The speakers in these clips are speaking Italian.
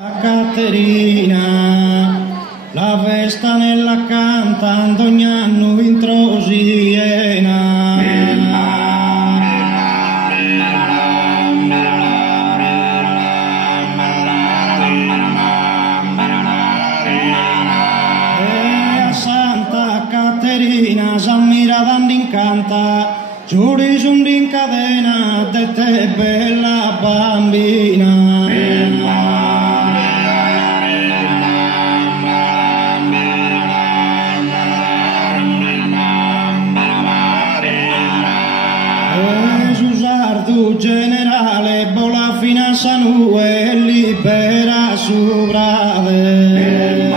Caterina, la festa nella cantando ogni anno in Trosiena. E a Santa Caterina s'ammira dando incanta, giuri son in cadena de te bella bambina. Sardu generale, bola finanza nue, libera su brave.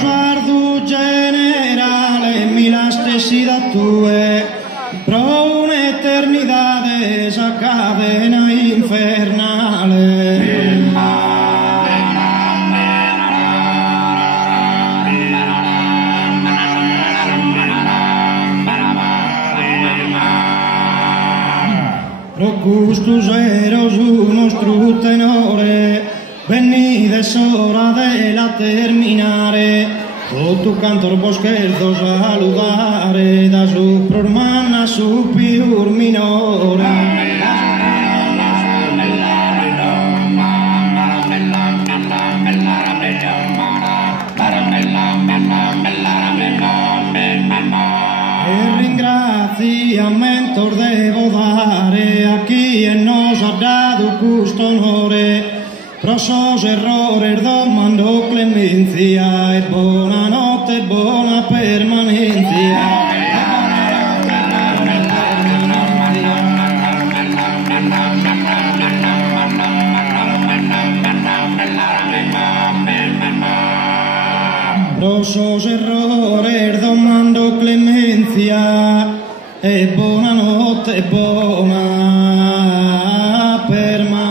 Sardu generale, mi la stessi da tue, pro un'eternità esa cadena infernale. Pro custos eros unos tenore, venides hora de la terminare, o tu cantor boscherzo saludare, da su prormanna su piur minore. E ringraziamento devo dare a chi nos ha dato questo onore, pro sos errores domando clemencia e buonanotte e buona permanenza. Pro sos errores domando clemencia e buonanotte e buona permanenza.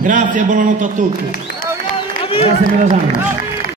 Grazie e buonanotte a tutti. Grazie mille.